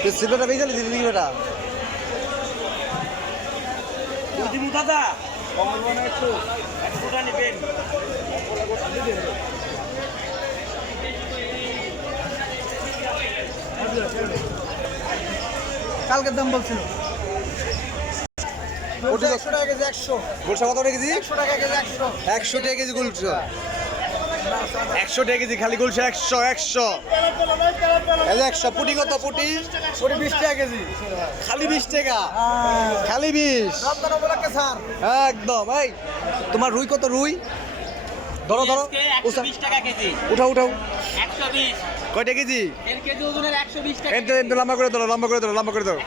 তুই সিলভারটা বেঁচে দিলি নাকি বেটা দিমু দাদা। কমল একটু এক নেবেন। কালকের দাম বলছিল। একশো টাকা কেজি একশো। গুলশা কত টাকা কেজি? একশো টাকা কেজি একশো। একশো টাকা কেজি গুলশা একশো টাকা কেজি খালি গুলশা একশো একশো। একশো পুটি কত পুটি? পুটি বিশ টাকা কেজি। খালি বিশ টাকা? খালি বিশ? একদম এই তোমার রুই কত রুই? ধরো ধরো। বিশ টাকা কেজি। উঠাও উঠাও। একশো বিশ। কয়টা কেজি? লম্বা করে ধরো লম্বা করে ধরো লম্বা করে ধরো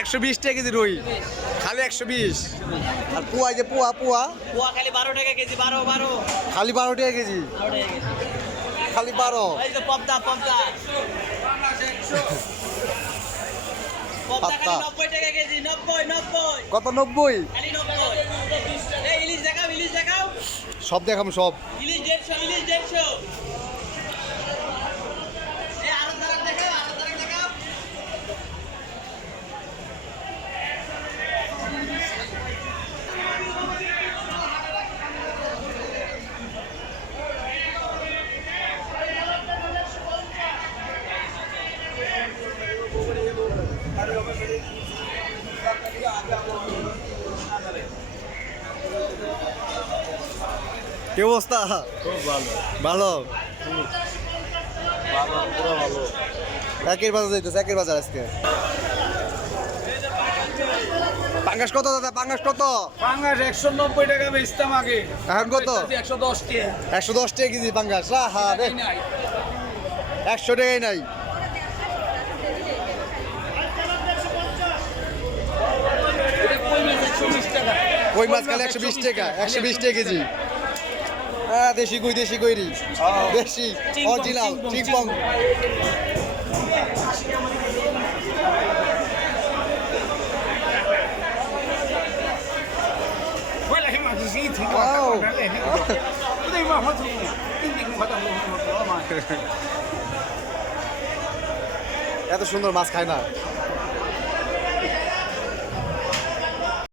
একশো বিশ টাকা কেজি রুই। খালি একশো বিশ। আর পুয়া যে পুয়া পুয়া? পোয়া খালি বারো টাকা কেজি বারো বারো। খালি বারো টাকা কেজি? খালি বারো? পদ্মা পদ্মা। নব্বই কত নব্বই? সব দেখাম সব। ইলিশ দেড়শো ইলিশ দেড়শো এই আরও তারাক দেখাও আরও তারাক দেখাও কি অবস্থা? খুব ভালো। ভালো? ভালো একের বাজার যাইতেছে একের বাজার আজকে। পাঙ্গাস কত দাদা? পাঙ্গাস কত? পাঙ্গাস একশো নব্বই টাকা বেচতাম আগে। এখন কত? একশো দশ টাকা একশো দশ টাকা কেজি পাঙ্গাস। একশো টাকাই নাই এটা কই মাছ একশো বিশ টাকা ওই মাছ খালি একশো বিশ টাকা একশো বিশ টাকা কেজি। হ্যাঁ দেশি কই দেশি কইরি দেশি অরিজিনাল mà এত সুন্দর মাছ খায় না।